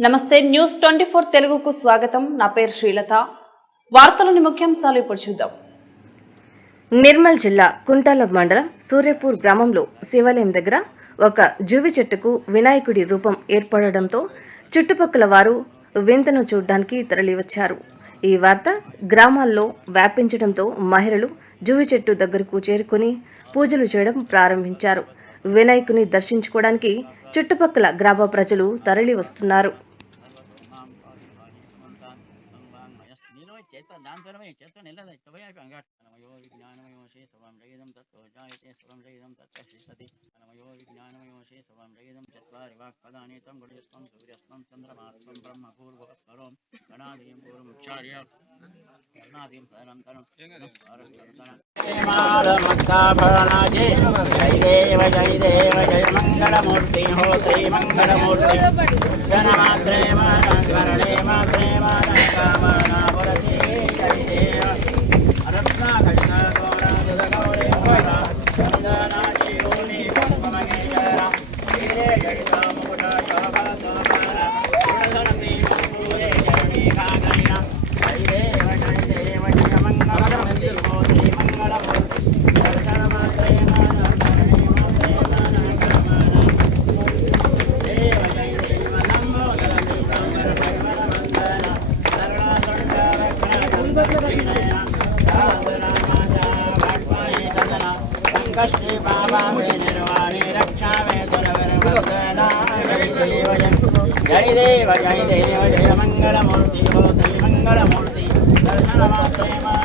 నమస్తే న్యూస్ 24 తెలుగుకు స్వాగతం. నా పేరు శ్రీలత. వార్తలోని ముఖ్యాంశాలు ఇప్పుడు చూద్దాం. నిర్మల్ జిల్లా కుంటాల మండలం సూర్యపూర్ గ్రామంలో శివాలయం దగ్గర ఒక జువి చెట్టుకు వినాయకుడి రూపం ఏర్పడడంతో చుట్టుపక్కల వారు వింతను చూడడానికి తరలివచ్చారు. ఈ వార్త గ్రామాల్లో వ్యాపించడంతో మహిళలు జువి చెట్టు దగ్గరకు చేరుకుని పూజలు చేయడం ప్రారంభించారు. వినాయకుని దర్శించుకోవడానికి చుట్టుపక్కల గ్రామ ప్రజలు తరలి వస్తున్నారు. जय देव जय मंगलमूर्ति होते मंगलमूर्ति जनमात्रे स्मरणे मात्रे कामना पुरते जय देव रत्ना घटना गौरा गौरे गौरा चंदना जीवनी कुंभमगे जरा जय जय मुकुटा शोभा शोभा गुणधर्मी पूरे जय कागैया जय देव जय मंगलमूर्ति होते मंगलमूर्ति जनमात्रे कष्टे बाबा में निर्वाणी रक्षा में सुरवरवंदना जय देव जय मंगलमूर्ति होते मंगलमूर्ति दर्शन मात्रे